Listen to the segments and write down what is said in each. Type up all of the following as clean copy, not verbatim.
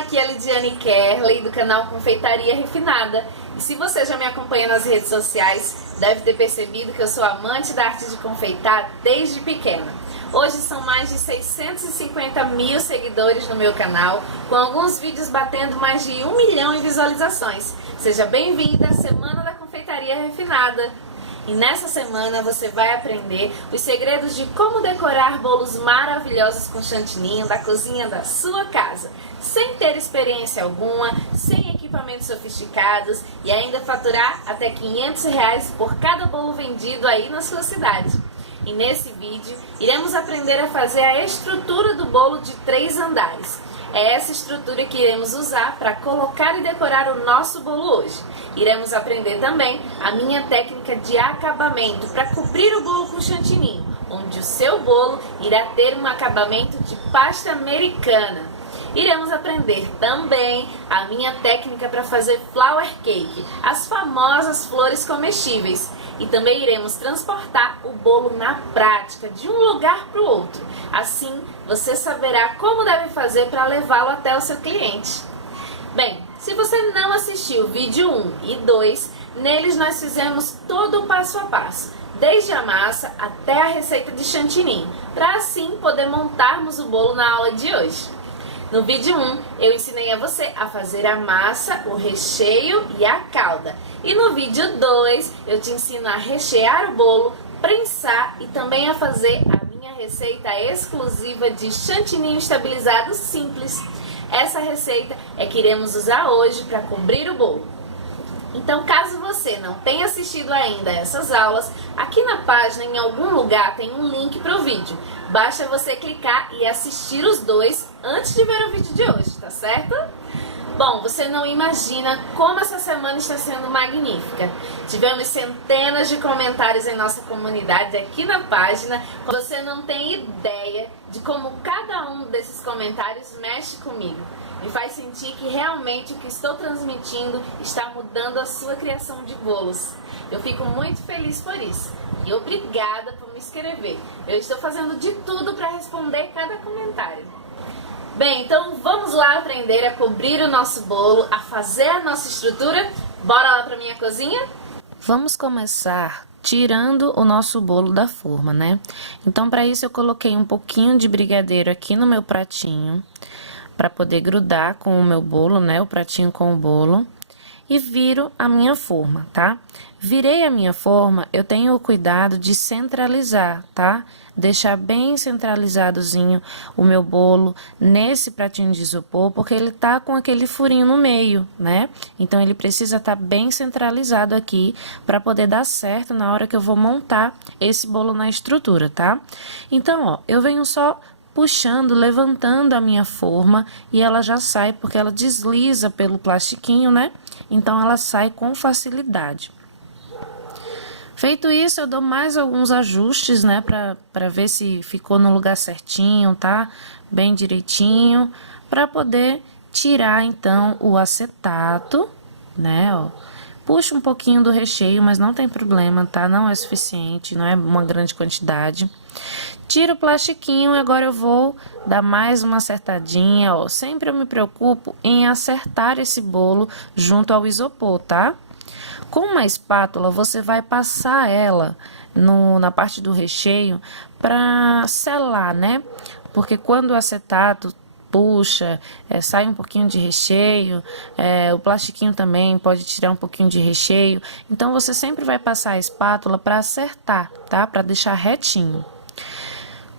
aqui é a Lidiane Kerley do canal Confeitaria Refinada. E se você já me acompanha nas redes sociais, deve ter percebido que eu sou amante da arte de confeitar desde pequena. Hoje são mais de 650 mil seguidores no meu canal, com alguns vídeos batendo mais de 1 milhão em visualizações. Seja bem-vinda à Semana da Confeitaria Refinada! E nessa semana você vai aprender os segredos de como decorar bolos maravilhosos com chantininho da cozinha da sua casa, sem ter experiência alguma, sem equipamentos sofisticados e ainda faturar até R$500 por cada bolo vendido aí na sua cidade. E nesse vídeo iremos aprender a fazer a estrutura do bolo de 3 andares. É essa estrutura que iremos usar para colocar e decorar o nosso bolo hoje. Iremos aprender também a minha técnica de acabamento para cobrir o bolo com chantininho, onde o seu bolo irá ter um acabamento de pasta americana. Iremos aprender também a minha técnica para fazer flower cake, as famosas flores comestíveis. E também iremos transportar o bolo na prática, de um lugar para o outro. Assim, você saberá como deve fazer para levá-lo até o seu cliente. Bem, se você não assistiu o vídeo 1 e 2, neles nós fizemos todo o passo a passo, desde a massa até a receita de chantininho, para assim poder montarmos o bolo na aula de hoje. No vídeo 1, eu ensinei a você a fazer a massa, o recheio e a calda. E no vídeo 2, eu te ensino a rechear o bolo, prensar e também a fazer a minha receita exclusiva de chantininho estabilizado simples. Essa receita é que iremos usar hoje para cobrir o bolo. Então, caso você não tenha assistido ainda essas aulas, aqui na página, em algum lugar, tem um link para o vídeo. Basta você clicar e assistir os dois antes de ver o vídeo de hoje, tá certo? Bom, você não imagina como essa semana está sendo magnífica. Tivemos centenas de comentários em nossa comunidade aqui na página. Você não tem ideia de como cada um desses comentários mexe comigo. Me faz sentir que realmente o que estou transmitindo está mudando a sua criação de bolos. Eu fico muito feliz por isso. E obrigada por me escrever. Eu estou fazendo de tudo para responder cada comentário. Bem, então vamos lá aprender a cobrir o nosso bolo, a fazer a nossa estrutura? Bora lá para minha cozinha? Vamos começar tirando o nosso bolo da forma, né? Então, para isso eu coloquei um pouquinho de brigadeiro aqui no meu pratinho, para poder grudar com o meu bolo, né? O pratinho com o bolo. E viro a minha forma, tá? Virei a minha forma, eu tenho o cuidado de centralizar, tá? Deixar bem centralizadozinho o meu bolo nesse pratinho de isopor, porque ele tá com aquele furinho no meio, né? Então, ele precisa estar bem centralizado aqui para poder dar certo na hora que eu vou montar esse bolo na estrutura, tá? Então, ó, eu venho só puxando, levantando a minha forma e ela já sai porque ela desliza pelo plastiquinho, né? Então, ela sai com facilidade. Feito isso, eu dou mais alguns ajustes, né? Pra ver se ficou no lugar certinho, tá? Bem direitinho. Pra poder tirar, então, o acetato, né? Ó. Puxo um pouquinho do recheio, mas não tem problema, tá? Não é suficiente, não é uma grande quantidade. Tiro o plastiquinho e agora eu vou dar mais uma acertadinha, ó. Sempre eu me preocupo em acertar esse bolo junto ao isopor, tá? Com uma espátula, você vai passar ela na parte do recheio para selar, né? Porque quando o acetato puxa, sai um pouquinho de recheio, o plastiquinho também pode tirar um pouquinho de recheio. Então, você sempre vai passar a espátula para acertar, tá? Para deixar retinho.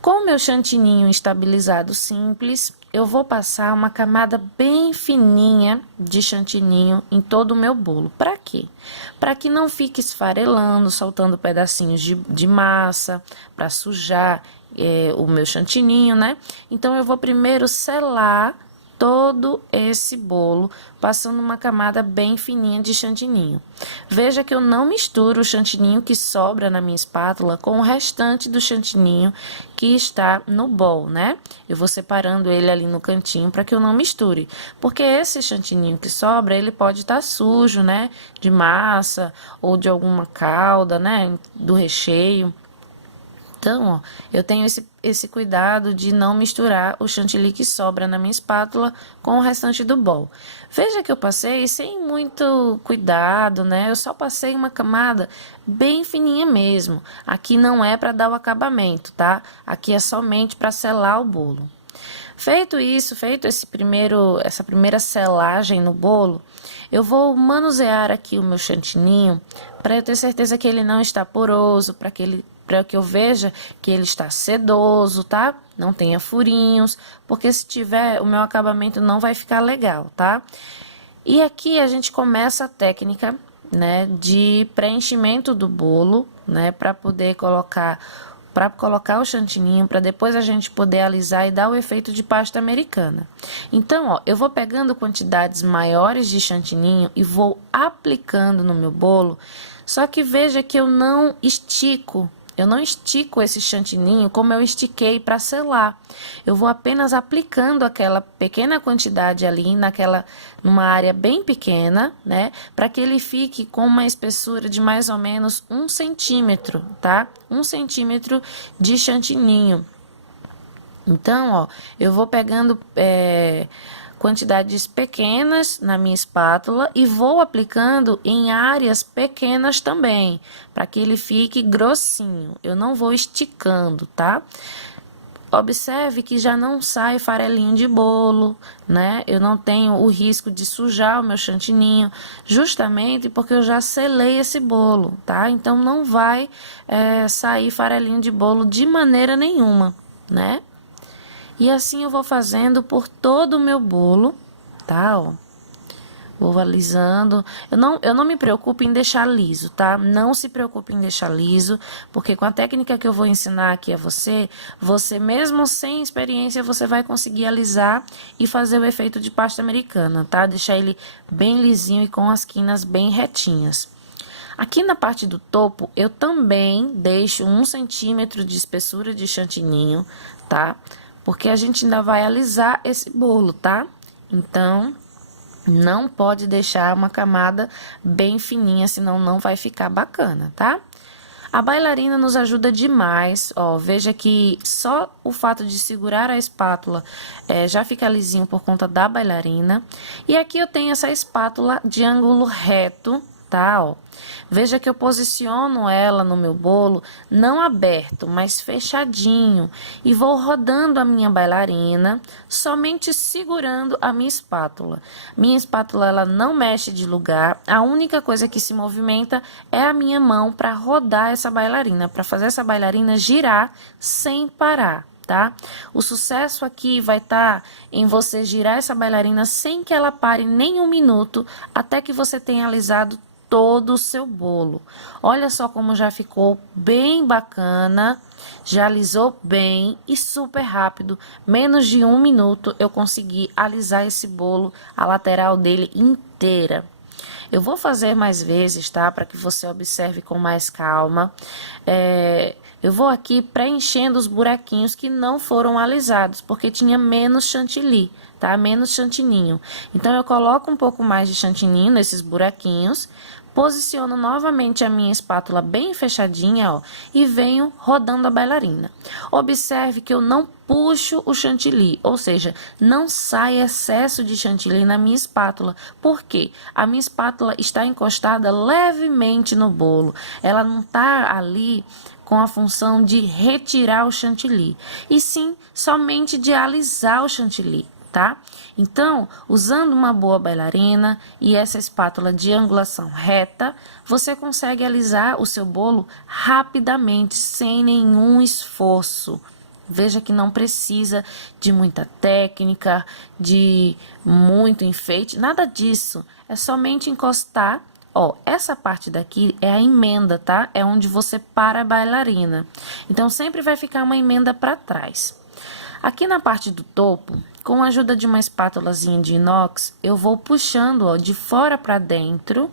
Com o meu chantininho estabilizado simples, eu vou passar uma camada bem fininha de chantininho em todo o meu bolo. Para quê? Para que não fique esfarelando, soltando pedacinhos de massa, para sujar o meu chantininho, né? Então, eu vou primeiro selar todo esse bolo, passando uma camada bem fininha de chantininho. Veja que eu não misturo o chantininho que sobra na minha espátula com o restante do chantininho que está no bowl, né? Eu vou separando ele ali no cantinho para que eu não misture, porque esse chantininho que sobra, ele pode estar sujo, né? De massa ou de alguma calda, né? Do recheio. Então, ó, eu tenho esse cuidado de não misturar o chantilly que sobra na minha espátula com o restante do bowl. Veja que eu passei sem muito cuidado, né? Eu só passei uma camada bem fininha mesmo. Aqui não é para dar o acabamento, tá? Aqui é somente para selar o bolo. Feito isso, feito essa primeira selagem no bolo, eu vou manusear aqui o meu chantininho para eu ter certeza que ele não está poroso, para que eu veja que ele está sedoso, tá? Não tenha furinhos, porque se tiver, o meu acabamento não vai ficar legal, tá? E aqui a gente começa a técnica, né, de preenchimento do bolo, né, para colocar o chantininho, para depois a gente poder alisar e dar o efeito de pasta americana. Então, ó, eu vou pegando quantidades maiores de chantininho e vou aplicando no meu bolo, só que veja que eu não estico esse chantininho como eu estiquei para selar. Eu vou apenas aplicando aquela pequena quantidade ali numa área bem pequena, né? Para que ele fique com uma espessura de mais ou menos 1 centímetro, tá? 1 centímetro de chantininho. Então, ó, eu vou pegando quantidades pequenas na minha espátula e vou aplicando em áreas pequenas também, para que ele fique grossinho. Eu não vou esticando, tá? Observe que já não sai farelinho de bolo, né? Eu não tenho o risco de sujar o meu chantininho, justamente porque eu já selei esse bolo, tá? Então, não vai sair farelinho de bolo de maneira nenhuma, né? E assim eu vou fazendo por todo o meu bolo, tá? Ó, vou alisando. Eu não me preocupo em deixar liso, tá? Não se preocupe em deixar liso, porque com a técnica que eu vou ensinar aqui a você mesmo sem experiência, você vai conseguir alisar e fazer o efeito de pasta americana, tá? Deixar ele bem lisinho e com as quinas bem retinhas. Aqui na parte do topo, eu também deixo 1 centímetro de espessura de chantininho, tá? Porque a gente ainda vai alisar esse bolo, tá? Então, não pode deixar uma camada bem fininha, senão não vai ficar bacana, tá? A bailarina nos ajuda demais, ó, veja que só o fato de segurar a espátula já fica lisinho por conta da bailarina. E aqui eu tenho essa espátula de ângulo reto, tá, ó. Veja que eu posiciono ela no meu bolo, não aberto, mas fechadinho. E vou rodando a minha bailarina, somente segurando a minha espátula. Minha espátula, ela não mexe de lugar. A única coisa que se movimenta é a minha mão para rodar essa bailarina, para fazer essa bailarina girar sem parar. Tá? O sucesso aqui vai estar em você girar essa bailarina sem que ela pare nem 1 minuto, até que você tenha alisado todo o seu bolo. Olha só como já ficou bem bacana, já alisou bem e super rápido. Menos de 1 minuto eu consegui alisar esse bolo, a lateral dele inteira. Eu vou fazer mais vezes, tá? Para que você observe com mais calma. Eu vou aqui preenchendo os buraquinhos que não foram alisados, porque tinha menos chantilly, tá? Menos chantininho. Então, eu coloco um pouco mais de chantininho nesses buraquinhos, posiciono novamente a minha espátula bem fechadinha, ó, e venho rodando a bailarina. Observe que eu não puxo o chantilly, ou seja, não sai excesso de chantilly na minha espátula. Por quê? A minha espátula está encostada levemente no bolo. Ela não está ali com a função de retirar o chantilly, e sim somente de alisar o chantilly, tá? Então, usando uma boa bailarina e essa espátula de angulação reta, você consegue alisar o seu bolo rapidamente, sem nenhum esforço. Veja que não precisa de muita técnica, de muito enfeite, nada disso. É somente encostar. Ó, essa parte daqui é a emenda, tá? É onde você para a bailarina. Então, sempre vai ficar uma emenda para trás. Aqui na parte do topo, com a ajuda de uma espátulazinha de inox, eu vou puxando, ó, de fora para dentro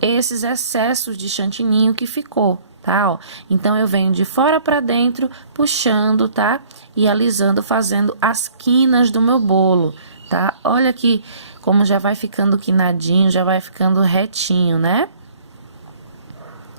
esses excessos de chantininho que ficou, tá? Ó, então, eu venho de fora para dentro, puxando, tá? E alisando, fazendo as quinas do meu bolo, tá? Olha aqui como já vai ficando quinadinho, já vai ficando retinho, né?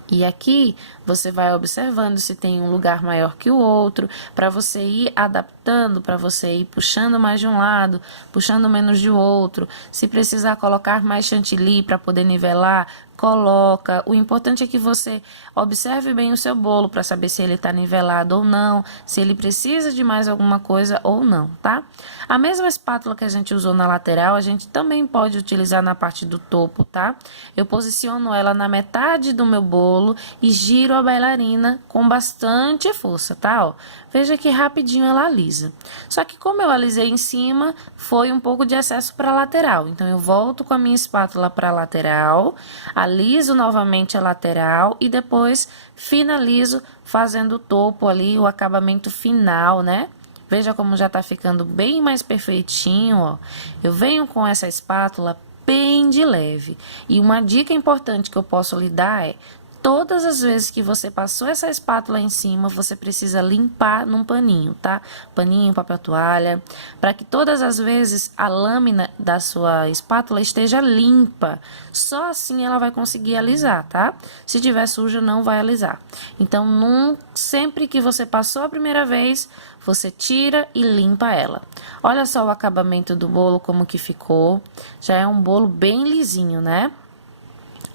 E aqui você vai observando se tem um lugar maior que o outro, para você ir adaptando, para você ir puxando mais de um lado, puxando menos de outro. Se precisar colocar mais chantilly para poder nivelar, coloca. O importante é que você observe bem o seu bolo para saber se ele está nivelado ou não, se ele precisa de mais alguma coisa ou não, tá? A mesma espátula que a gente usou na lateral, a gente também pode utilizar na parte do topo, tá? Eu posiciono ela na metade do meu bolo e giro a bailarina com bastante força, tá? Ó, veja que rapidinho ela alisa. Só que como eu alisei em cima, foi um pouco de excesso para a lateral. Então eu volto com a minha espátula para a lateral, aliso novamente a lateral e depois finalizo fazendo o topo ali, o acabamento final, né? Veja como já tá ficando bem mais perfeitinho, ó. Eu venho com essa espátula bem de leve. E uma dica importante que eu posso lhe dar é: todas as vezes que você passou essa espátula em cima, você precisa limpar num paninho, tá? Paninho, papel toalha, para que todas as vezes a lâmina da sua espátula esteja limpa. Só assim ela vai conseguir alisar, tá? Se tiver suja, não vai alisar. Então, sempre que você passou a primeira vez, você tira e limpa ela. Olha só o acabamento do bolo, como que ficou. Já é um bolo bem lisinho, né?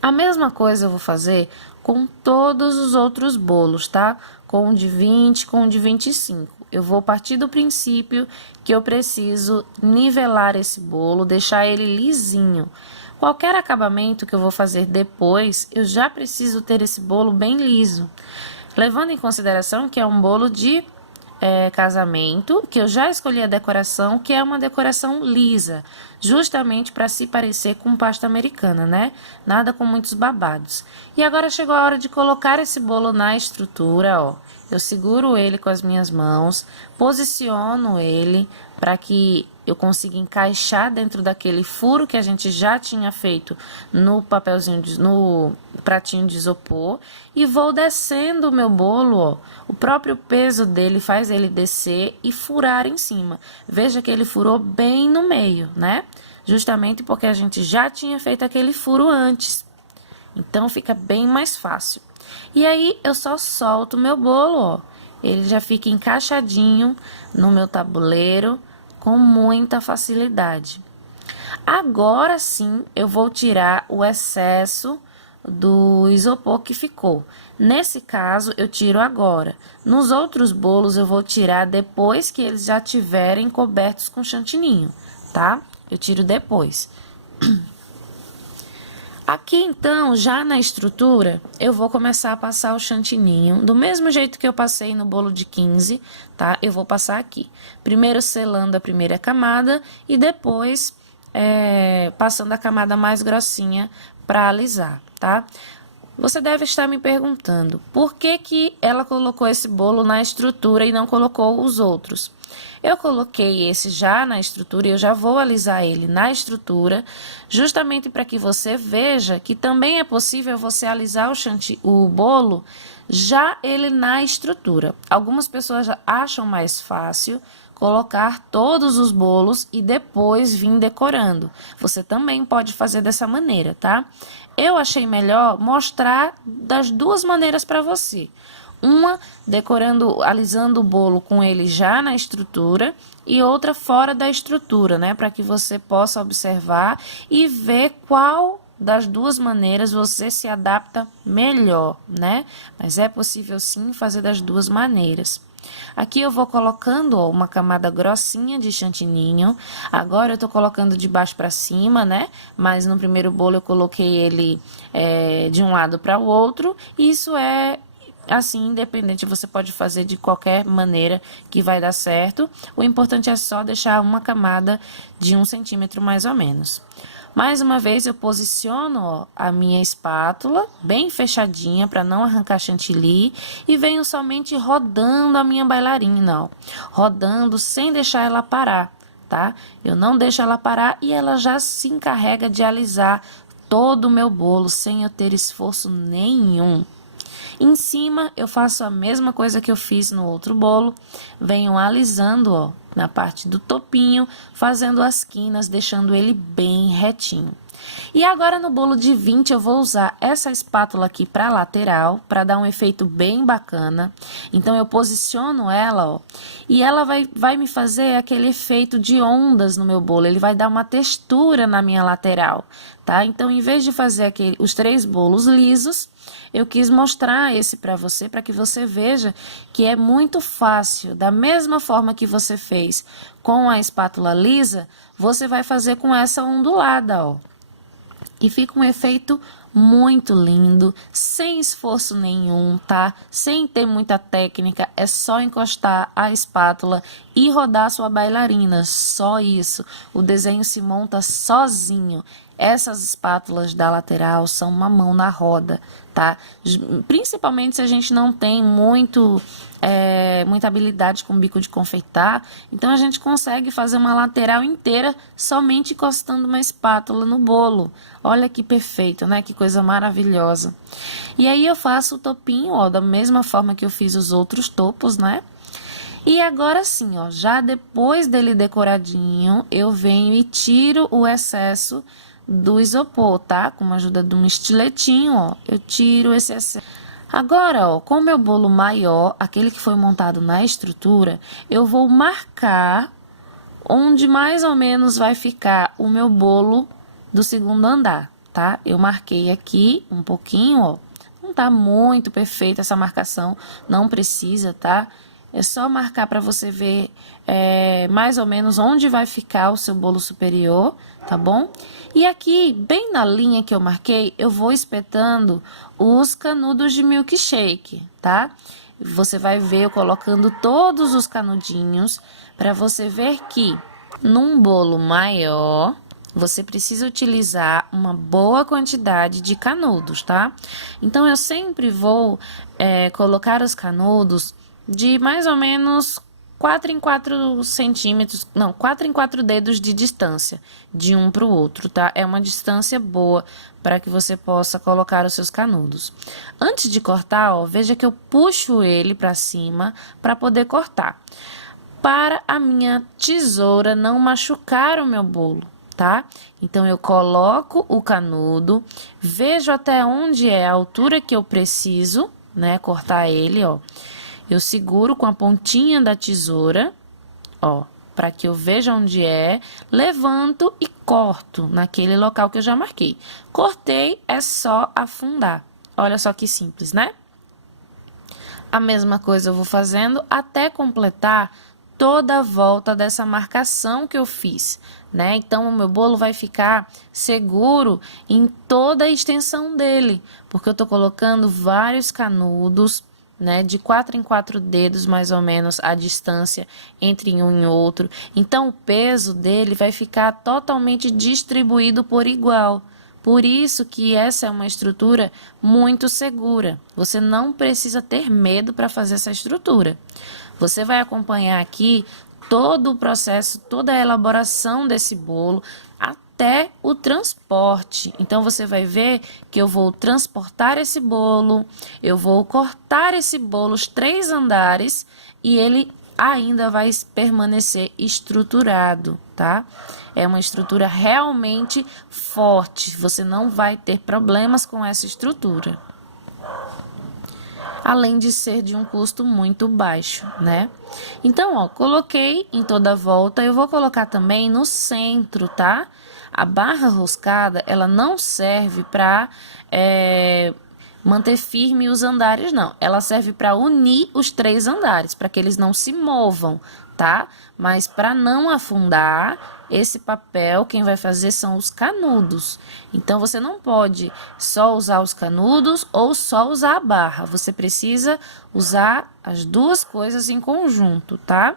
A mesma coisa eu vou fazer com todos os outros bolos, tá? Com o de 20, com o de 25. Eu vou partir do princípio que eu preciso nivelar esse bolo, deixar ele lisinho. Qualquer acabamento que eu vou fazer depois, eu já preciso ter esse bolo bem liso. Levando em consideração que é um bolo de casamento, que eu já escolhi a decoração, que é uma decoração lisa, justamente para se parecer com pasta americana, né? Nada com muitos babados. E agora chegou a hora de colocar esse bolo na estrutura, ó. Eu seguro ele com as minhas mãos, posiciono ele para que eu consiga encaixar dentro daquele furo que a gente já tinha feito no papelzinho, no pratinho de isopor, e vou descendo o meu bolo, ó. O próprio peso dele faz ele descer e furar em cima. Veja que ele furou bem no meio, né? Justamente porque a gente já tinha feito aquele furo antes. Então fica bem mais fácil. E aí eu só solto o meu bolo, ó. Ele já fica encaixadinho no meu tabuleiro com muita facilidade. Agora sim eu vou tirar o excesso do isopor que ficou. Nesse caso eu tiro agora. Nos outros bolos eu vou tirar depois que eles já tiverem cobertos com chantininho, tá? Eu tiro depois. Aqui então, já na estrutura, eu vou começar a passar o chantininho, do mesmo jeito que eu passei no bolo de 15, tá? Eu vou passar aqui. Primeiro selando a primeira camada e depois passando a camada mais grossinha para alisar, tá? Você deve estar me perguntando, por que que ela colocou esse bolo na estrutura e não colocou os outros? Eu coloquei esse já na estrutura e eu já vou alisar ele na estrutura, justamente para que você veja que também é possível você alisar o bolo já ele na estrutura. Algumas pessoas acham mais fácil colocar todos os bolos e depois vir decorando. Você também pode fazer dessa maneira, tá? Eu achei melhor mostrar das duas maneiras para você. Uma decorando, alisando o bolo com ele já na estrutura e outra fora da estrutura, né? Para que você possa observar e ver qual das duas maneiras você se adapta melhor, né? Mas é possível sim fazer das duas maneiras. Aqui eu vou colocando, ó, uma camada grossinha de chantininho. Agora eu tô colocando de baixo para cima, né? Mas no primeiro bolo eu coloquei ele de um lado para o outro. Isso é assim, independente, você pode fazer de qualquer maneira que vai dar certo. O importante é só deixar uma camada de 1 centímetro mais ou menos. Mais uma vez eu posiciono, ó, a minha espátula bem fechadinha para não arrancar chantilly e venho somente rodando a minha bailarina, ó, rodando sem deixar ela parar, tá? Eu não deixo ela parar e ela já se encarrega de alisar todo o meu bolo sem eu ter esforço nenhum. Em cima eu faço a mesma coisa que eu fiz no outro bolo, venho alisando, ó, na parte do topinho, fazendo as quinas, deixando ele bem retinho. E agora no bolo de 20 eu vou usar essa espátula aqui para lateral, para dar um efeito bem bacana. Então eu posiciono ela, ó, e ela vai me fazer aquele efeito de ondas no meu bolo. Ele vai dar uma textura na minha lateral, tá? Então em vez de fazer os 3 bolos lisos, eu quis mostrar esse para que você veja que é muito fácil. Da mesma forma que você fez com a espátula lisa, você vai fazer com essa ondulada, ó. E fica um efeito muito lindo, sem esforço nenhum, tá? Sem ter muita técnica, é só encostar a espátula e rodar sua bailarina, só isso. O desenho se monta sozinho. Essas espátulas da lateral são uma mão na roda, tá? Principalmente se a gente não tem muita habilidade com bico de confeitar, então a gente consegue fazer uma lateral inteira somente encostando uma espátula no bolo. Olha que perfeito, né? Que coisa maravilhosa. E aí eu faço o topinho, ó, da mesma forma que eu fiz os outros topos, né? E agora sim, ó, já depois dele decoradinho, eu venho e tiro o excesso do isopor, tá? Com a ajuda de um estiletinho, ó, eu tiro esse excesso. Agora, ó, com o meu bolo maior, aquele que foi montado na estrutura, eu vou marcar onde mais ou menos vai ficar o meu bolo do segundo andar, tá? Eu marquei aqui um pouquinho, ó. Não tá muito perfeita essa marcação, não precisa, tá? É só marcar para você ver mais ou menos onde vai ficar o seu bolo superior, tá bom? E aqui, bem na linha que eu marquei, eu vou espetando os canudos de milkshake, tá? Você vai ver eu colocando todos os canudinhos para você ver que num bolo maior você precisa utilizar uma boa quantidade de canudos, tá? Então eu sempre vou colocar os canudos de mais ou menos 4 em 4 centímetros, não, 4 em 4 dedos de distância de um para o outro, tá? É uma distância boa para que você possa colocar os seus canudos. Antes de cortar, ó, veja que eu puxo ele para cima para poder cortar, para a minha tesoura não machucar o meu bolo, tá? Então eu coloco o canudo, vejo até onde é a altura que eu preciso, né, cortar ele, ó. Eu seguro com a pontinha da tesoura, ó, para que eu veja onde é, levanto e corto naquele local que eu já marquei. Cortei, é só afundar. Olha só que simples, né? A mesma coisa eu vou fazendo até completar toda a volta dessa marcação que eu fiz, né? Então, o meu bolo vai ficar seguro em toda a extensão dele, porque eu tô colocando vários canudos, né, de 4 em 4 dedos, mais ou menos, a distância entre um e outro. Então, o peso dele vai ficar totalmente distribuído por igual. Por isso que essa é uma estrutura muito segura. Você não precisa ter medo para fazer essa estrutura. Você vai acompanhar aqui todo o processo, toda a elaboração desse bolo, até o transporte. Então, você vai ver que eu vou transportar esse bolo, eu vou cortar esse bolo os 3 andares e ele ainda vai permanecer estruturado, tá? É uma estrutura realmente forte, você não vai ter problemas com essa estrutura. Além de ser de um custo muito baixo, né? Então, ó, coloquei em toda a volta, eu vou colocar também no centro, tá? A barra roscada, ela não serve para manter firme os andares, não. Ela serve para unir os 3 andares, para que eles não se movam, tá? Mas para não afundar, esse papel, quem vai fazer são os canudos. Então, você não pode só usar os canudos ou só usar a barra. Você precisa usar as duas coisas em conjunto, tá?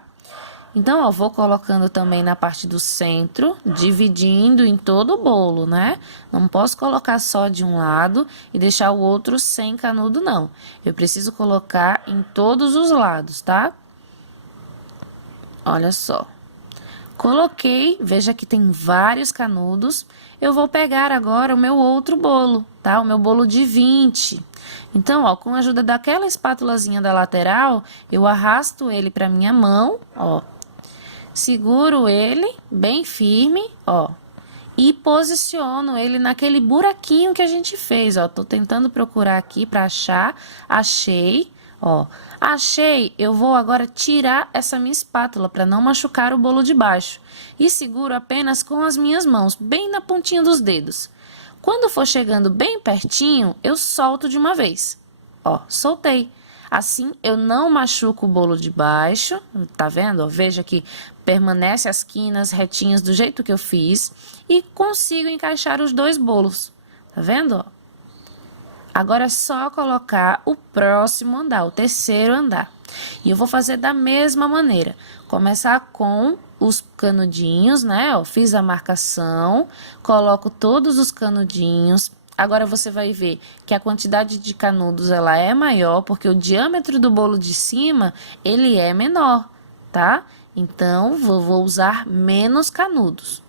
Então, ó, vou colocando também na parte do centro, dividindo em todo o bolo, né? Não posso colocar só de um lado e deixar o outro sem canudo, não. Eu preciso colocar em todos os lados, tá? Olha só. Coloquei, veja que tem vários canudos. Eu vou pegar agora o meu outro bolo, tá? O meu bolo de 20. Então, ó, com a ajuda daquela espátulazinha da lateral, eu arrasto ele para minha mão, ó. Seguro ele bem firme, ó. e posiciono ele naquele buraquinho que a gente fez, ó. Tô tentando procurar aqui para achar. Achei, ó. Achei, eu vou agora tirar essa minha espátula para não machucar o bolo de baixo. E seguro apenas com as minhas mãos, bem na pontinha dos dedos. Quando for chegando bem pertinho, eu solto de uma vez. Ó, soltei. Assim, eu não machuco o bolo de baixo, tá vendo? Ó, veja que permanece as quinas retinhas do jeito que eu fiz e consigo encaixar os dois bolos, tá vendo? Ó? Agora é só colocar o próximo andar, o terceiro andar. E eu vou fazer da mesma maneira, começar com os canudinhos, né? Ó, fiz a marcação, coloco todos os canudinhos. Agora você vai ver que a quantidade de canudos ela é maior, porque o diâmetro do bolo de cima, ele é menor, tá? Então, vou usar menos canudos,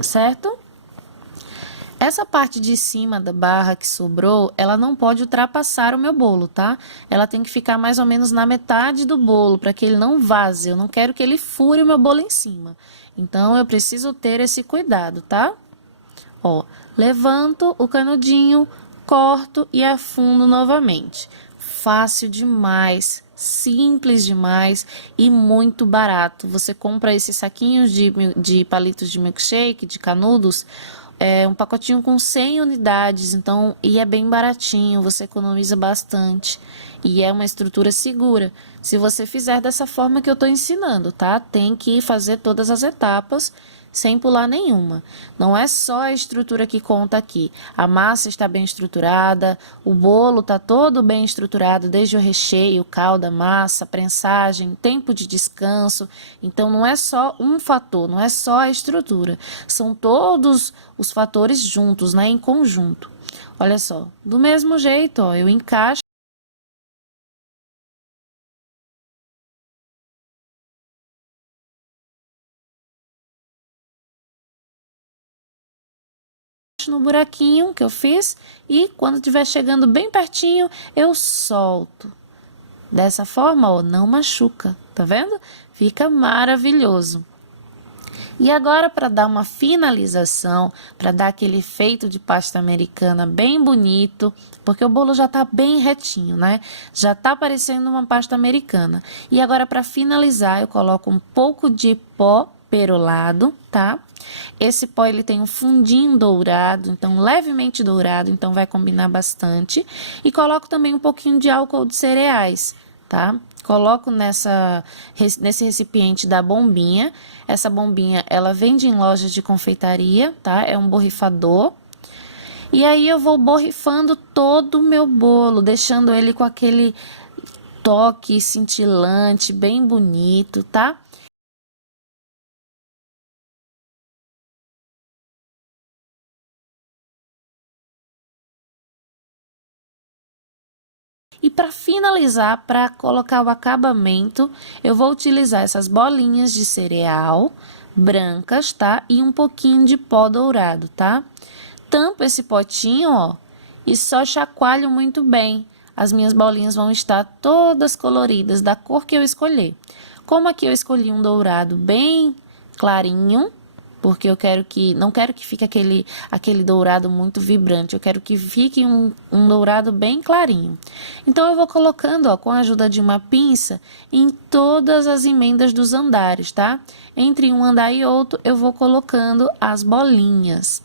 certo? Essa parte de cima da barra que sobrou, ela não pode ultrapassar o meu bolo, tá? Ela tem que ficar mais ou menos na metade do bolo, para que ele não vaze. Eu não quero que ele fure o meu bolo em cima. Então, eu preciso ter esse cuidado, tá? Ó, levanto o canudinho, corto e afundo novamente. Fácil demais, simples demais e muito barato. Você compra esses saquinhos de palitos de milkshake, de canudos, um pacotinho com 100 unidades, então, e é bem baratinho, você economiza bastante. E é uma estrutura segura. Se você fizer dessa forma que eu estou ensinando, tá? Tem que fazer todas as etapas sem pular nenhuma. Não é só a estrutura que conta aqui. A massa está bem estruturada, o bolo está todo bem estruturado, desde o recheio, calda, massa, prensagem, tempo de descanso. Então, não é só um fator, não é só a estrutura. São todos os fatores juntos, né, em conjunto. Olha só, do mesmo jeito, ó, eu encaixo no buraquinho que eu fiz e quando estiver chegando bem pertinho, eu solto. Dessa forma, ó, não machuca, tá vendo? Fica maravilhoso. E agora, para dar uma finalização, para dar aquele efeito de pasta americana bem bonito, porque o bolo já tá bem retinho, né? Já tá parecendo uma pasta americana. E agora, para finalizar, eu coloco um pouco de pó perolado, tá? Esse pó, ele tem um fundinho dourado, então levemente dourado, então vai combinar bastante. E coloco também um pouquinho de álcool de cereais, tá? Coloco nesse recipiente da bombinha. Essa bombinha, ela vende em lojas de confeitaria, tá? É um borrifador. E aí eu vou borrifando todo o meu bolo, deixando ele com aquele toque cintilante, bem bonito, tá? E para finalizar, para colocar o acabamento, eu vou utilizar essas bolinhas de cereal brancas, tá? E um pouquinho de pó dourado, tá? Tampo esse potinho, ó, e só chacoalho muito bem. As minhas bolinhas vão estar todas coloridas, da cor que eu escolher. Como aqui eu escolhi um dourado bem clarinho, porque eu não quero que fique aquele dourado muito vibrante, eu quero que fique um dourado bem clarinho. Então, eu vou colocando, ó, com a ajuda de uma pinça, em todas as emendas dos andares, tá? Entre um andar e outro, eu vou colocando as bolinhas.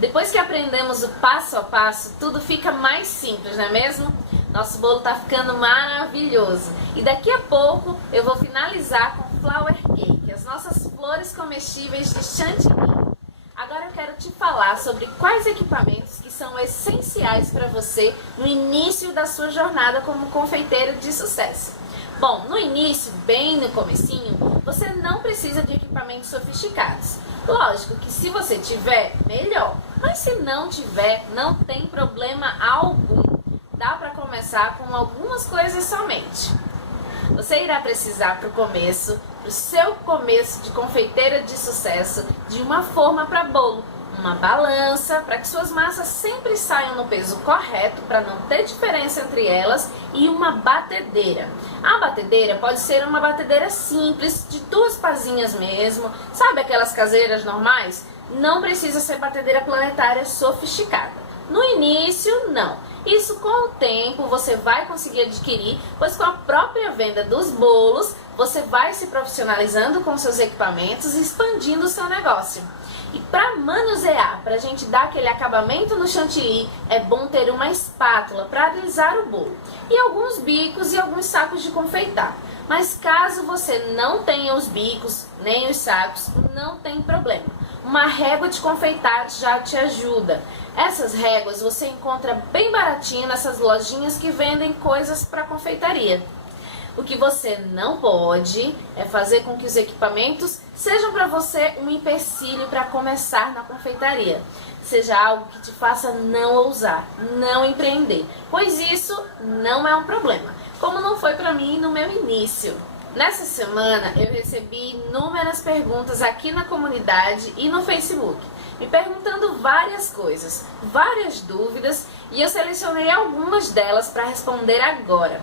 Depois que aprendemos o passo a passo, tudo fica mais simples, não é mesmo? Nosso bolo tá ficando maravilhoso. E daqui a pouco eu vou finalizar com flower cake, as nossas flores comestíveis de chantilly. Agora eu quero te falar sobre quais equipamentos que são essenciais para você no início da sua jornada como confeiteiro de sucesso. Bom, no início, bem no comecinho, você não precisa de equipamentos sofisticados. Lógico que se você tiver, melhor. Mas se não tiver, não tem problema algum. Dá para começar com algumas coisas somente. Você irá precisar para o seu começo de confeiteira de sucesso, de uma forma para bolo, uma balança para que suas massas sempre saiam no peso correto, para não ter diferença entre elas, e uma batedeira. A batedeira pode ser uma batedeira simples, de 2 pazinhas mesmo, sabe aquelas caseiras normais? Não precisa ser batedeira planetária sofisticada. No início, não. Isso com o tempo você vai conseguir adquirir, pois com a própria venda dos bolos, você vai se profissionalizando com seus equipamentos e expandindo o seu negócio. E para manusear, para a gente dar aquele acabamento no chantilly, é bom ter uma espátula para alisar o bolo. E alguns bicos e alguns sacos de confeitar. Mas caso você não tenha os bicos, nem os sacos, não tem problema. Uma régua de confeitar já te ajuda. Essas réguas você encontra bem baratinho nessas lojinhas que vendem coisas para confeitaria. O que você não pode é fazer com que os equipamentos sejam para você um empecilho para começar na confeitaria. Seja algo que te faça não ousar, não empreender, pois isso não é um problema, como não foi para mim no meu início. Nessa semana eu recebi inúmeras perguntas aqui na comunidade e no Facebook, me perguntando várias coisas, várias dúvidas, e eu selecionei algumas delas para responder agora.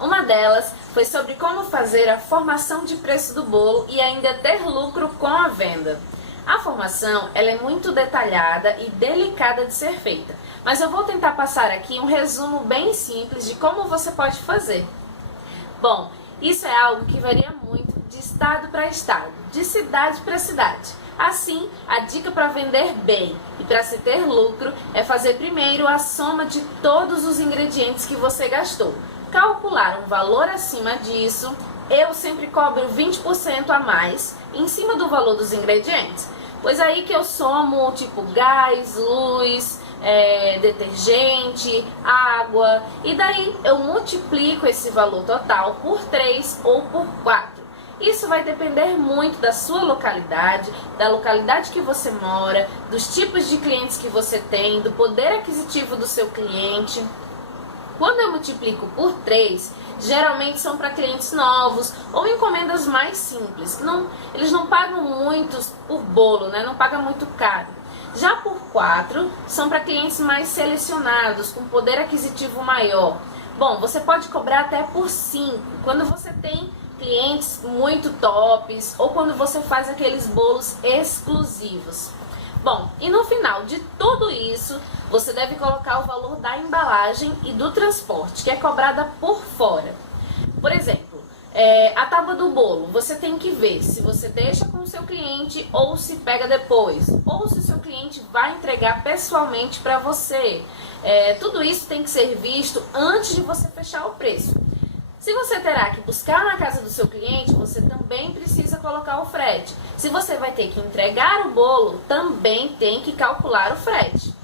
Uma delas foi sobre como fazer a formação de preço do bolo e ainda ter lucro com a venda. A formação ela é muito detalhada e delicada de ser feita, mas eu vou tentar passar aqui um resumo bem simples de como você pode fazer. Bom, isso é algo que varia muito de estado para estado, de cidade para cidade. Assim, a dica para vender bem e para se ter lucro é fazer primeiro a soma de todos os ingredientes que você gastou. Calcular um valor acima disso, eu sempre cobro 20% a mais em cima do valor dos ingredientes. Pois aí que eu somo tipo gás, luz, detergente, água, e daí eu multiplico esse valor total por 3 ou por 4. Isso vai depender muito da sua localidade, da localidade que você mora, dos tipos de clientes que você tem, do poder aquisitivo do seu cliente. Quando eu multiplico por 3, geralmente são para clientes novos ou encomendas mais simples. Eles não pagam muito por bolo, né? Não pagam muito caro. Já por 4, são para clientes mais selecionados, com poder aquisitivo maior. Bom, você pode cobrar até por 5, quando você tem clientes muito tops ou quando você faz aqueles bolos exclusivos. Bom, e no final de tudo isso, você deve colocar o valor da embalagem e do transporte, que é cobrada por fora. Por exemplo, a tábua do bolo, você tem que ver se você deixa com o seu cliente ou se pega depois, ou se o seu cliente vai entregar pessoalmente para você. Tudo isso tem que ser visto antes de você fechar o preço. Se você terá que buscar na casa do seu cliente, você também precisa colocar o frete. Se você vai ter que entregar o bolo, também tem que calcular o frete.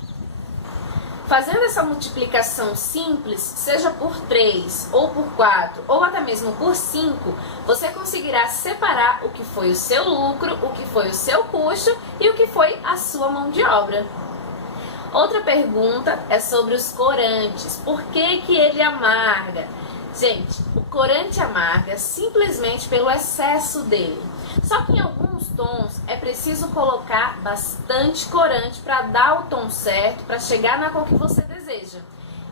Fazendo essa multiplicação simples, seja por 3, ou por 4, ou até mesmo por 5, você conseguirá separar o que foi o seu lucro, o que foi o seu custo e o que foi a sua mão de obra. Outra pergunta é sobre os corantes. Por que ele amarga? Gente, o corante amarga simplesmente pelo excesso dele. Só que em alguns tons é preciso colocar bastante corante para dar o tom certo, para chegar na cor que você deseja.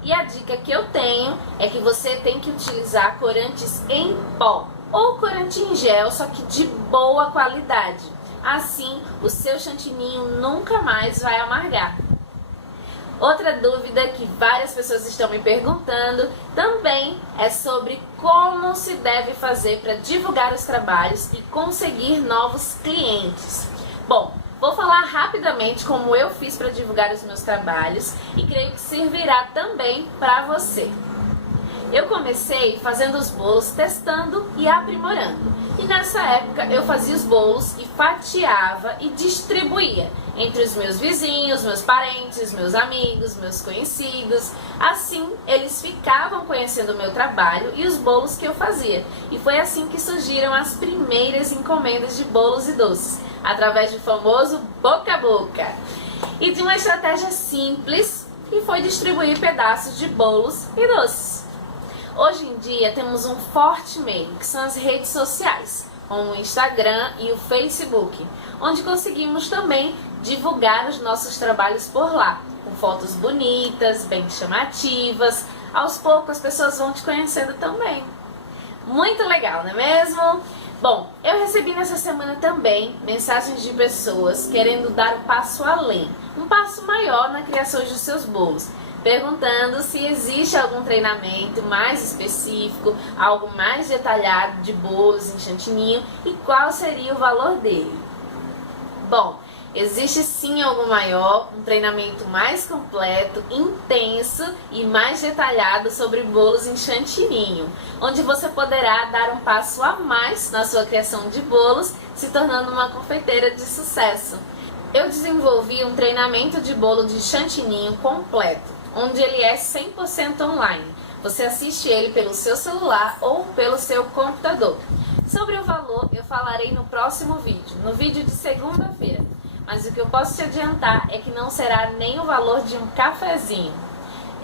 E a dica que eu tenho é que você tem que utilizar corantes em pó ou corante em gel, só que de boa qualidade. Assim, o seu chantininho nunca mais vai amargar. Outra dúvida que várias pessoas estão me perguntando também é sobre como se deve fazer para divulgar os trabalhos e conseguir novos clientes. Bom, vou falar rapidamente como eu fiz para divulgar os meus trabalhos e creio que servirá também para você. Eu comecei fazendo os bolos, testando e aprimorando. E nessa época eu fazia os bolos e fatiava e distribuía entre os meus vizinhos, meus parentes, meus amigos, meus conhecidos. Assim, eles ficavam conhecendo o meu trabalho e os bolos que eu fazia. E foi assim que surgiram as primeiras encomendas de bolos e doces, através do famoso boca a boca. E de uma estratégia simples, que foi distribuir pedaços de bolos e doces. Hoje em dia temos um forte meio, que são as redes sociais. como o Instagram e o Facebook, onde conseguimos também divulgar os nossos trabalhos por lá, com fotos bonitas, bem chamativas. Aos poucos as pessoas vão te conhecendo também. Muito legal, não é mesmo? Bom, eu recebi nessa semana também mensagens de pessoas querendo dar um passo além, um passo maior na criação dos seus bolos, perguntando se existe algum treinamento mais específico, algo mais detalhado de bolos em chantininho e qual seria o valor dele. Bom, existe sim algo maior, um treinamento mais completo, intenso e mais detalhado sobre bolos em chantininho, onde você poderá dar um passo a mais na sua criação de bolos, se tornando uma confeiteira de sucesso. Eu desenvolvi um treinamento de bolo de chantininho completo, onde ele é 100% online. Você assiste ele pelo seu celular ou pelo seu computador. Sobre o valor eu falarei no próximo vídeo, no vídeo de segunda-feira. Mas o que eu posso te adiantar é que não será nem o valor de um cafezinho.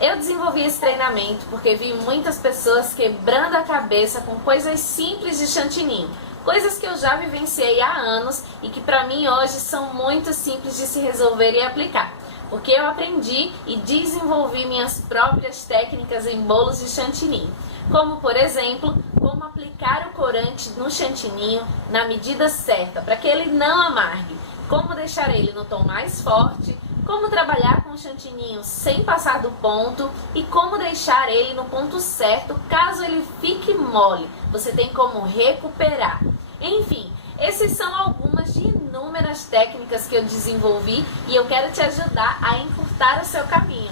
Eu desenvolvi esse treinamento porque vi muitas pessoas quebrando a cabeça com coisas simples de chantininho. Coisas que eu já vivenciei há anos e que para mim hoje são muito simples de se resolver e aplicar. Porque eu aprendi e desenvolvi minhas próprias técnicas em bolos de chantininho. Como, por exemplo, como aplicar o corante no chantininho na medida certa, para que ele não amargue. Como deixar ele no tom mais forte, como trabalhar com o chantininho sem passar do ponto e como deixar ele no ponto certo caso ele fique mole. Você tem como recuperar. Enfim, essas são algumas de inúmeras técnicas que eu desenvolvi e eu quero te ajudar a encurtar o seu caminho.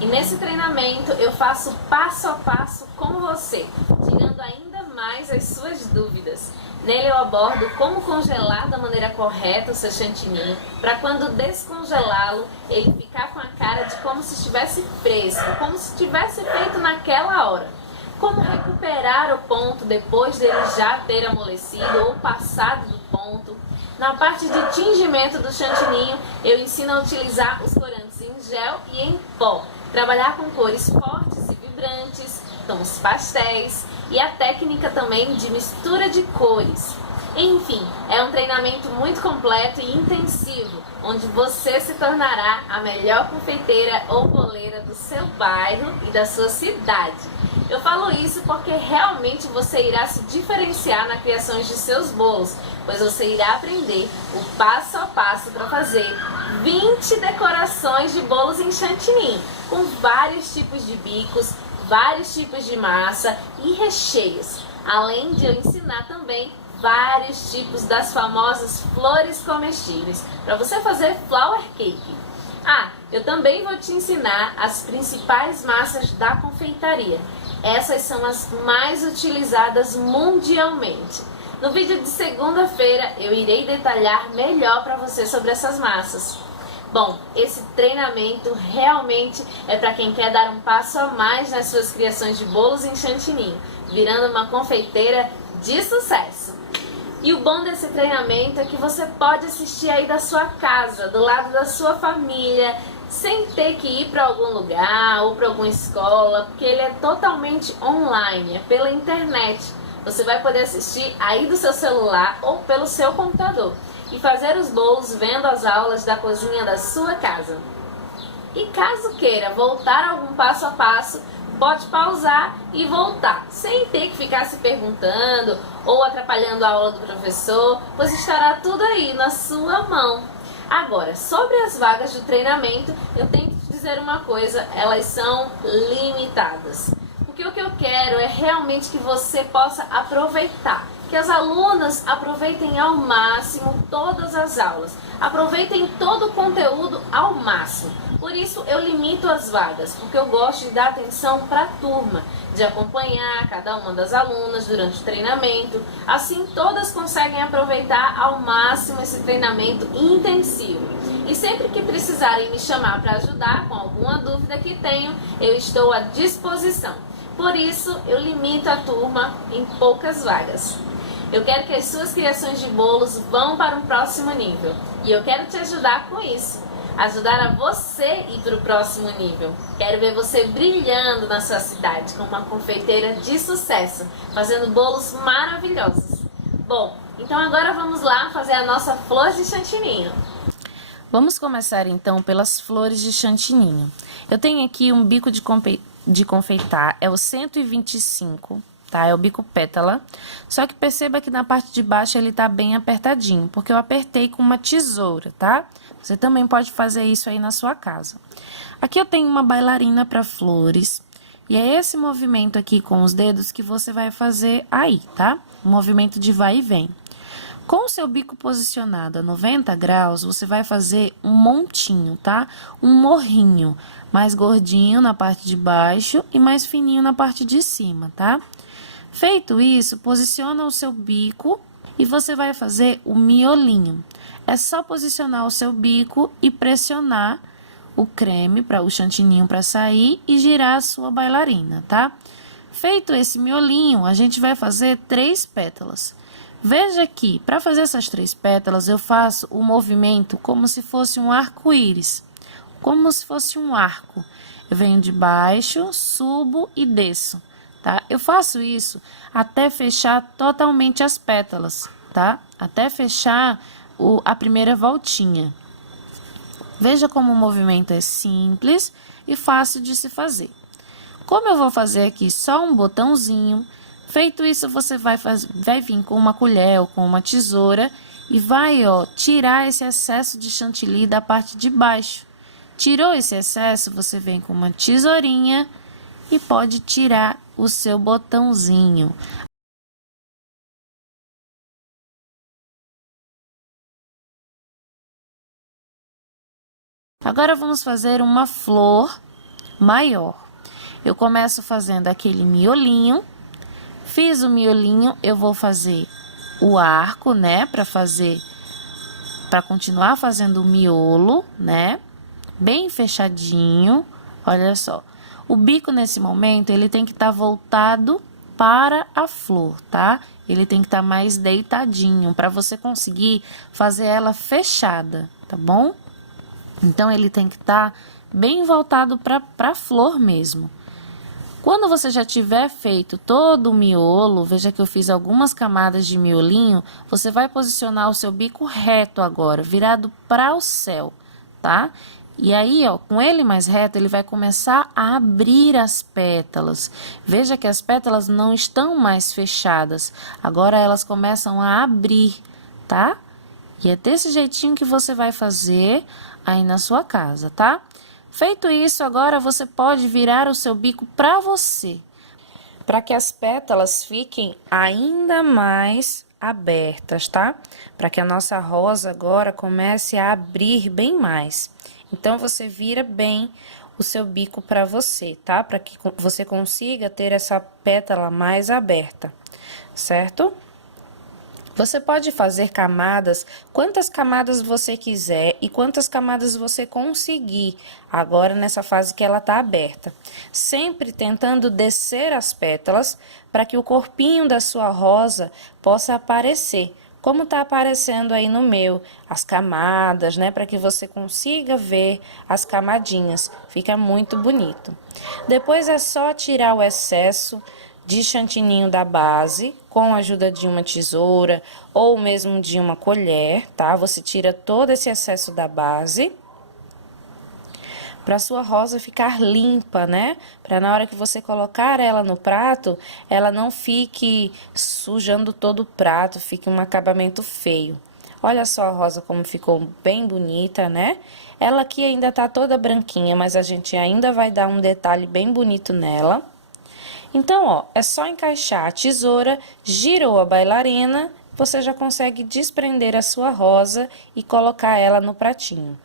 E nesse treinamento eu faço passo a passo com você, tirando ainda mais as suas dúvidas. Nele eu abordo como congelar da maneira correta o seu chantininho, para quando descongelá-lo, ele ficar com a cara de como se estivesse fresco, como se tivesse feito naquela hora. Como recuperar o ponto depois dele já ter amolecido ou passado do ponto. Na parte de tingimento do chantininho, eu ensino a utilizar os corantes em gel e em pó, trabalhar com cores fortes e vibrantes, tons pastéis e a técnica também de mistura de cores. Enfim, é um treinamento muito completo e intensivo, onde você se tornará a melhor confeiteira ou boleira do seu bairro e da sua cidade. Eu falo isso porque realmente você irá se diferenciar na criação de seus bolos, pois você irá aprender o passo a passo para fazer 20 decorações de bolos em chantilly, com vários tipos de bicos, vários tipos de massa e recheios, além de eu ensinar também vários tipos das famosas flores comestíveis para você fazer flower cake. Eu também vou te ensinar as principais massas da confeitaria. Essas são as mais utilizadas mundialmente. No vídeo de segunda-feira eu irei detalhar melhor para você sobre essas massas. Bom, esse treinamento realmente é para quem quer dar um passo a mais nas suas criações de bolos em chantininho, virando uma confeiteira de sucesso. E o bom desse treinamento é que você pode assistir aí da sua casa, do lado da sua família, sem ter que ir para algum lugar ou para alguma escola, porque ele é totalmente online, é pela internet. Você vai poder assistir aí do seu celular ou pelo seu computador e fazer os bolos vendo as aulas da cozinha da sua casa. E caso queira voltar algum passo a passo, pode pausar e voltar, sem ter que ficar se perguntando ou atrapalhando a aula do professor, pois estará tudo aí na sua mão. Agora, sobre as vagas do treinamento, eu tenho que te dizer uma coisa, elas são limitadas. Porque o que eu quero é realmente que você possa aproveitar, que as alunas aproveitem ao máximo todas as aulas, aproveitem todo o conteúdo ao máximo. Por isso eu limito as vagas, porque eu gosto de dar atenção para a turma, de acompanhar cada uma das alunas durante o treinamento. Assim todas conseguem aproveitar ao máximo esse treinamento intensivo. E sempre que precisarem me chamar para ajudar com alguma dúvida que tenham, eu estou à disposição. Por isso eu limito a turma em poucas vagas. Eu quero que as suas criações de bolos vão para um próximo nível. E eu quero te ajudar com isso. Ajudar a você ir para o próximo nível. Quero ver você brilhando na sua cidade como uma confeiteira de sucesso, fazendo bolos maravilhosos. Bom, então agora vamos lá fazer a nossa flor de chantininho. Vamos começar então pelas flores de chantininho. Eu tenho aqui um bico de confeitar, é o 125, tá? É o bico pétala. Só que perceba que na parte de baixo ele tá bem apertadinho, porque eu apertei com uma tesoura, tá? Você também pode fazer isso aí na sua casa. Aqui eu tenho uma bailarina para flores. E é esse movimento aqui com os dedos que você vai fazer aí, tá? Um movimento de vai e vem. Com o seu bico posicionado a 90 graus, você vai fazer um montinho, tá? Um morrinho, mais gordinho na parte de baixo e mais fininho na parte de cima, tá? Feito isso, posiciona o seu bico e você vai fazer o miolinho. É só posicionar o seu bico e pressionar o creme para o chantininho para sair e girar a sua bailarina, tá? Feito esse miolinho, a gente vai fazer 3 pétalas. Veja aqui, para fazer essas 3 pétalas, eu faço o movimento como se fosse um arco-íris, como se fosse um arco. Eu venho de baixo, subo e desço, tá? Eu faço isso até fechar totalmente as pétalas, tá? Até fechar a primeira voltinha. Veja como o movimento é simples e fácil de se fazer. Como eu vou fazer aqui só um botãozinho, feito isso você vai vir com uma colher ou com uma tesoura e vai, ó, tirar esse excesso de chantilly da parte de baixo. Tirou esse excesso, você vem com uma tesourinha e pode tirar o seu botãozinho. Agora vamos fazer uma flor maior. Eu começo fazendo aquele miolinho. Fiz o miolinho, eu vou fazer o arco, né? Para continuar fazendo o miolo, né? Bem fechadinho. Olha só. O bico nesse momento, ele tem que estar voltado para a flor, tá? Ele tem que estar mais deitadinho para você conseguir fazer ela fechada, tá bom? Então, ele tem que estar bem voltado para a flor mesmo. Quando você já tiver feito todo o miolo, veja que eu fiz algumas camadas de miolinho, você vai posicionar o seu bico reto agora, virado para o céu, tá? E aí, ó, com ele mais reto, ele vai começar a abrir as pétalas. Veja que as pétalas não estão mais fechadas, agora elas começam a abrir, tá? E é desse jeitinho que você vai fazer aí na sua casa, tá? Feito isso, agora você pode virar o seu bico para você, para que as pétalas fiquem ainda mais abertas, tá? Para que a nossa rosa agora comece a abrir bem mais. Então, você vira bem o seu bico para você, tá? Para que você consiga ter essa pétala mais aberta, certo? Você pode fazer camadas, quantas camadas você quiser e quantas camadas você conseguir, agora nessa fase que ela tá aberta. Sempre tentando descer as pétalas para que o corpinho da sua rosa possa aparecer, como tá aparecendo aí no meu, as camadas, né? Para que você consiga ver as camadinhas, fica muito bonito. Depois é só tirar o excesso de chantininho da base, com a ajuda de uma tesoura ou mesmo de uma colher, tá? Você tira todo esse excesso da base, para sua rosa ficar limpa, né? Para na hora que você colocar ela no prato, ela não fique sujando todo o prato, fique um acabamento feio. Olha só a rosa como ficou bem bonita, né? Ela aqui ainda tá toda branquinha, mas a gente ainda vai dar um detalhe bem bonito nela. Então, ó, é só encaixar a tesoura, girou a bailarina, você já consegue desprender a sua rosa e colocar ela no pratinho.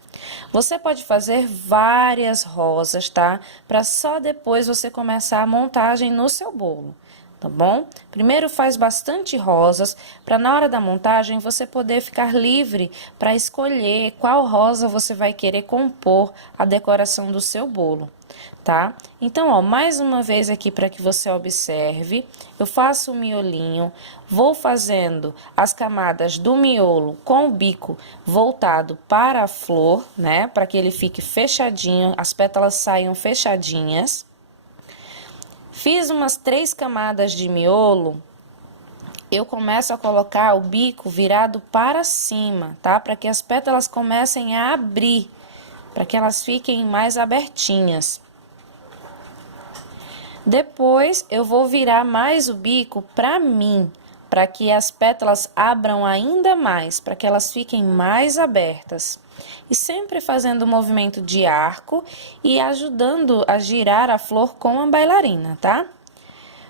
Você pode fazer várias rosas, tá? Para só depois você começar a montagem no seu bolo, tá bom? Primeiro faz bastante rosas, para na hora da montagem você poder ficar livre para escolher qual rosa você vai querer compor a decoração do seu bolo. Tá? Então, ó, mais uma vez aqui para que você observe, eu faço o miolinho, vou fazendo as camadas do miolo com o bico voltado para a flor, né? Para que ele fique fechadinho, as pétalas saiam fechadinhas. Fiz umas 3 camadas de miolo eu começo a colocar o bico virado para cima, tá? Para que as pétalas comecem a abrir, para que elas fiquem mais abertinhas. Depois, eu vou virar mais o bico para mim, para que as pétalas abram ainda mais, para que elas fiquem mais abertas. E sempre fazendo o movimento de arco e ajudando a girar a flor com a bailarina, tá?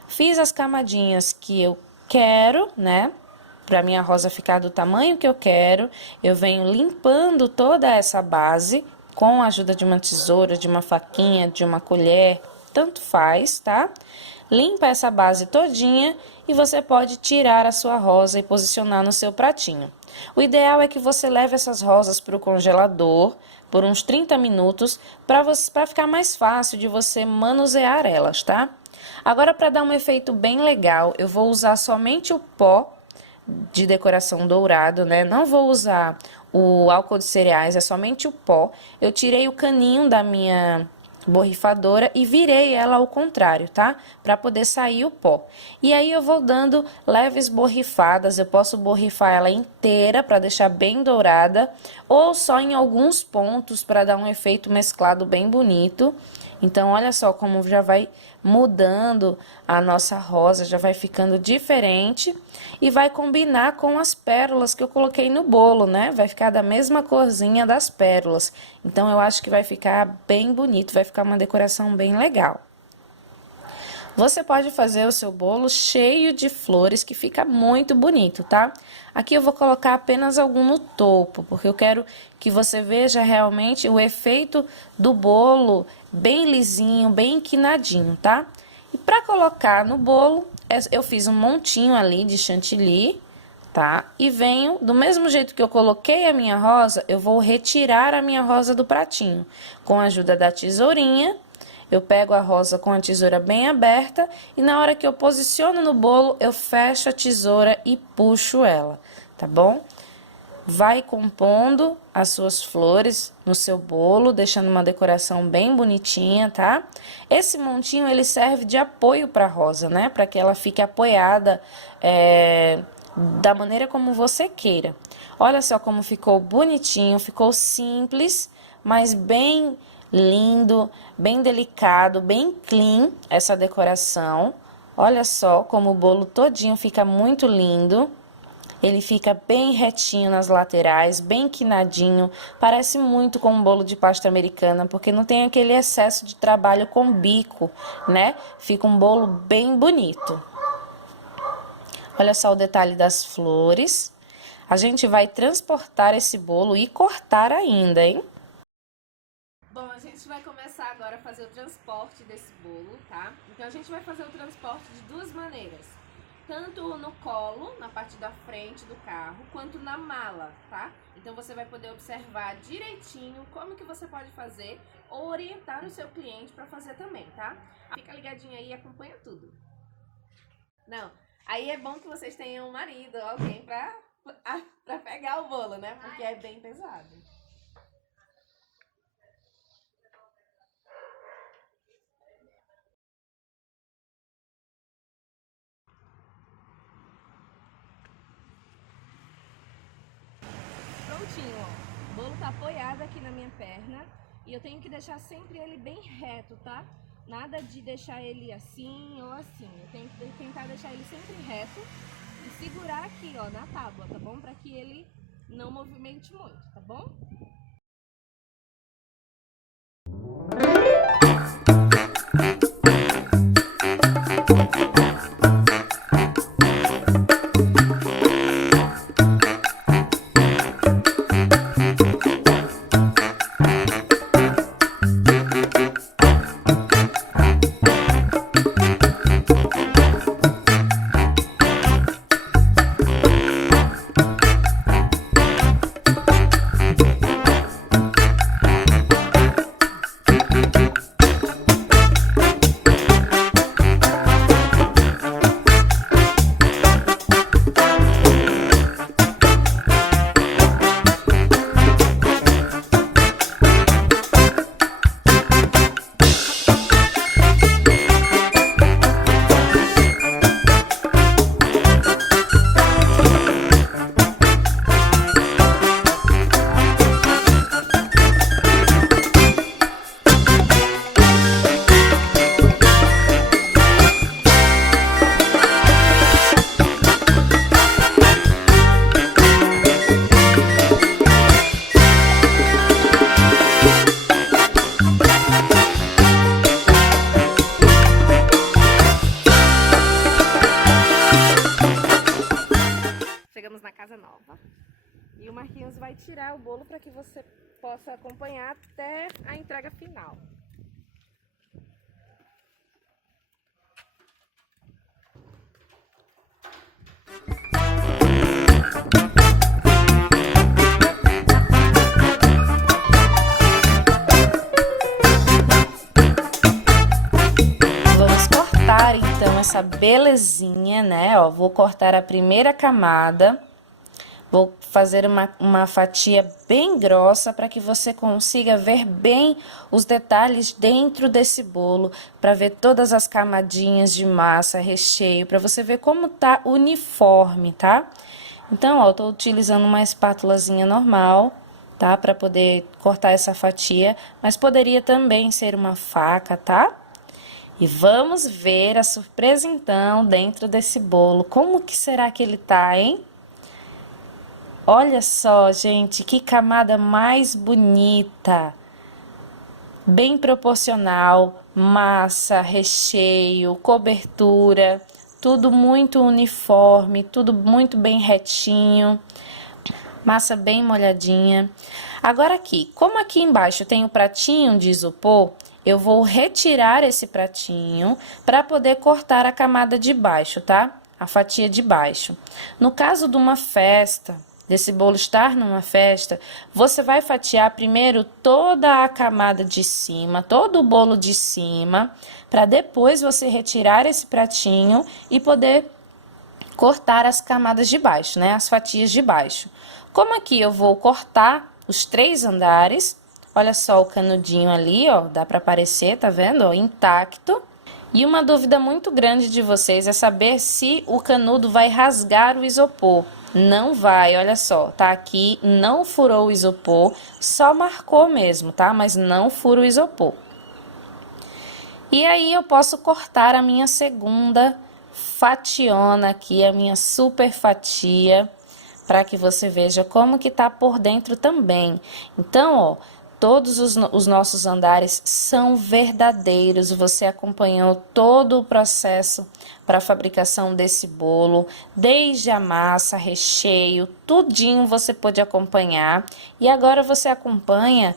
Fiz as camadinhas que eu quero, né? Para minha rosa ficar do tamanho que eu quero, eu venho limpando toda essa base com a ajuda de uma tesoura, de uma faquinha, de uma colher, tanto faz, tá? Limpa essa base todinha e você pode tirar a sua rosa e posicionar no seu pratinho. O ideal é que você leve essas rosas para o congelador por uns 30 minutos para ficar mais fácil de você manusear elas, tá? Agora, para dar um efeito bem legal, eu vou usar somente o pó de decoração dourado, né? Não vou usar o álcool de cereais, é somente o pó. Eu tirei o caninho da minha borrifadora e virei ela ao contrário, tá? Para poder sair o pó. E aí eu vou dando leves borrifadas, eu posso borrifar ela inteira para deixar bem dourada ou só em alguns pontos para dar um efeito mesclado bem bonito. Então, olha só como já vai mudando a nossa rosa, já vai ficando diferente e vai combinar com as pérolas que eu coloquei no bolo, né? Vai ficar da mesma corzinha das pérolas. Então, eu acho que vai ficar bem bonito, vai ficar uma decoração bem legal. Você pode fazer o seu bolo cheio de flores, que fica muito bonito, tá? Aqui eu vou colocar apenas algum no topo, porque eu quero que você veja realmente o efeito do bolo bem lisinho, bem inclinadinho, tá? E para colocar no bolo, eu fiz um montinho ali de chantilly, tá? E venho, do mesmo jeito que eu coloquei a minha rosa, eu vou retirar a minha rosa do pratinho. Com a ajuda da tesourinha, eu pego a rosa com a tesoura bem aberta e na hora que eu posiciono no bolo, eu fecho a tesoura e puxo ela, tá bom? Vai compondo as suas flores no seu bolo, deixando uma decoração bem bonitinha, tá? Esse montinho, ele serve de apoio para a rosa, né? Para que ela fique apoiada da maneira como você queira. Olha só como ficou bonitinho, ficou simples, mas bem lindo, bem delicado, bem clean essa decoração. Olha só como o bolo todinho fica muito lindo. Ele fica bem retinho nas laterais, bem quinadinho. Parece muito com um bolo de pasta americana, porque não tem aquele excesso de trabalho com bico, né? Fica um bolo bem bonito. Olha só o detalhe das flores. A gente vai transportar esse bolo e cortar ainda, hein? Bom, a gente vai começar agora a fazer o transporte desse bolo, tá? Então a gente vai fazer o transporte de duas maneiras. Tanto no colo, na parte da frente do carro, quanto na mala, tá? Então você vai poder observar direitinho como que você pode fazer ou orientar o seu cliente para fazer também, tá? Fica ligadinho aí e acompanha tudo. Não, aí é bom que vocês tenham um marido, alguém pra pegar o bolo, né? Porque é bem pesado. Prontinho, ó. O bolo tá apoiado aqui na minha perna e eu tenho que deixar sempre ele bem reto, tá? Nada de deixar ele assim ou assim. Eu tenho que tentar deixar ele sempre reto e segurar aqui, ó, na tábua, tá bom? Pra que ele não movimente muito, tá bom? bolo para que você possa acompanhar até a entrega final. Vamos cortar então essa belezinha, né? Ó, vou cortar a primeira camada. Vou fazer uma fatia bem grossa para que você consiga ver bem os detalhes dentro desse bolo, para ver todas as camadinhas de massa, recheio, para você ver como tá uniforme, tá? Então, ó, eu tô utilizando uma espátulazinha normal, tá? Para poder cortar essa fatia, mas poderia também ser uma faca, tá? E vamos ver a surpresa então dentro desse bolo. Como que será que ele tá, hein? Olha só, gente, que camada mais bonita, bem proporcional, massa, recheio, cobertura, tudo muito uniforme, tudo muito bem retinho, massa bem molhadinha. Agora aqui, como aqui embaixo tem o pratinho de isopor, eu vou retirar esse pratinho para poder cortar a camada de baixo, tá? A fatia de baixo. No caso de uma festa, desse bolo estar numa festa, você vai fatiar primeiro toda a camada de cima, todo o bolo de cima, para depois você retirar esse pratinho e poder cortar as camadas de baixo, né? As fatias de baixo. Como aqui eu vou cortar os 3 andares, olha só o canudinho ali, ó, dá para aparecer, tá vendo? Ó, intacto. E uma dúvida muito grande de vocês é saber se o canudo vai rasgar o isopor. Não vai, olha só, tá aqui, não furou o isopor, só marcou mesmo, tá? Mas não fura o isopor. E aí eu posso cortar a minha segunda fationa aqui, a minha super fatia, para que você veja como que tá por dentro também. Então, ó, todos os nossos andares são verdadeiros. Você acompanhou todo o processo para a fabricação desse bolo, desde a massa, recheio, tudinho você pôde acompanhar. E agora você acompanha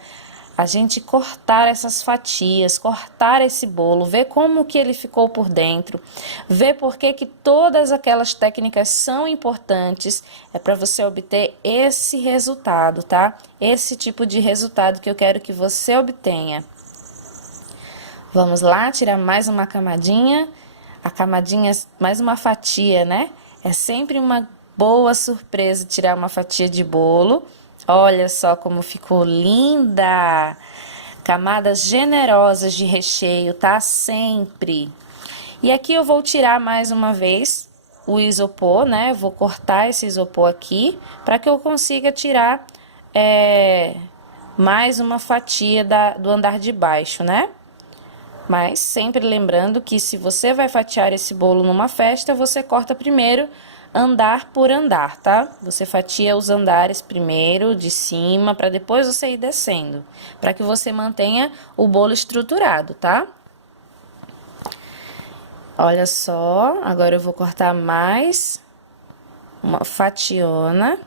a gente cortar essas fatias, cortar esse bolo, ver como que ele ficou por dentro, ver por que todas aquelas técnicas são importantes, é para você obter esse resultado, tá? Esse tipo de resultado que eu quero que você obtenha. Vamos lá, tirar mais uma camadinha, mais uma fatia, né? É sempre uma boa surpresa tirar uma fatia de bolo. Olha só como ficou linda! Camadas generosas de recheio, tá? Sempre. E aqui eu vou tirar mais uma vez o isopor, né? Vou cortar esse isopor aqui para que eu consiga tirar mais uma fatia do andar de baixo, né? Mas sempre lembrando que se você vai fatiar esse bolo numa festa, você corta primeiro andar por andar, tá? Você fatia os andares primeiro, de cima, para depois você ir descendo, para que você mantenha o bolo estruturado, tá? Olha só, agora eu vou cortar mais uma fationa.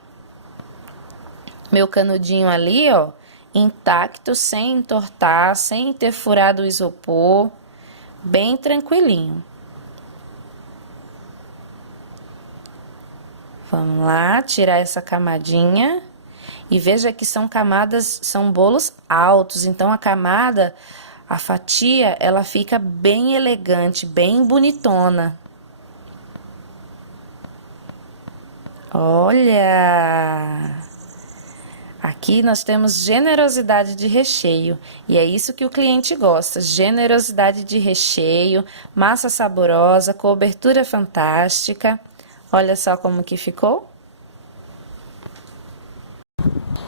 Meu canudinho ali, ó, intacto, sem entortar, sem ter furado o isopor, bem tranquilinho. Vamos lá, tirar essa camadinha. E veja que são camadas, são bolos altos, então a fatia, ela fica bem elegante, bem bonitona. Olha! Aqui nós temos generosidade de recheio, e é isso que o cliente gosta, generosidade de recheio, massa saborosa, cobertura fantástica. Olha só como que ficou.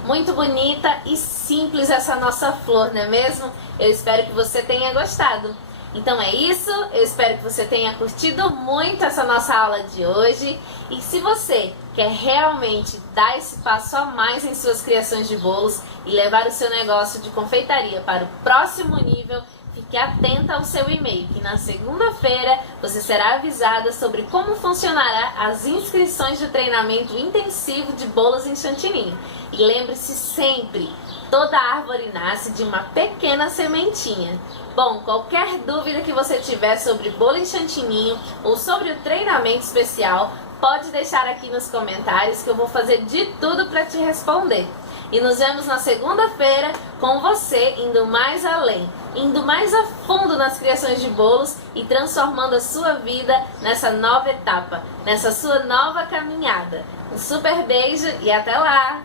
Muito bonita e simples essa nossa flor, não é mesmo? Eu espero que você tenha gostado. Então é isso, eu espero que você tenha curtido muito essa nossa aula de hoje. E se você quer realmente dar esse passo a mais em suas criações de bolos e levar o seu negócio de confeitaria para o próximo nível, fique atenta ao seu e-mail, que na segunda-feira você será avisada sobre como funcionará as inscrições de treinamento intensivo de bolos em chantilly. E lembre-se sempre, toda árvore nasce de uma pequena sementinha. Bom, qualquer dúvida que você tiver sobre bolo em chantilly ou sobre o treinamento especial, pode deixar aqui nos comentários que eu vou fazer de tudo para te responder. E nos vemos na segunda-feira com você indo mais além, indo mais a fundo nas criações de bolos e transformando a sua vida nessa nova etapa, nessa sua nova caminhada. Um super beijo e até lá!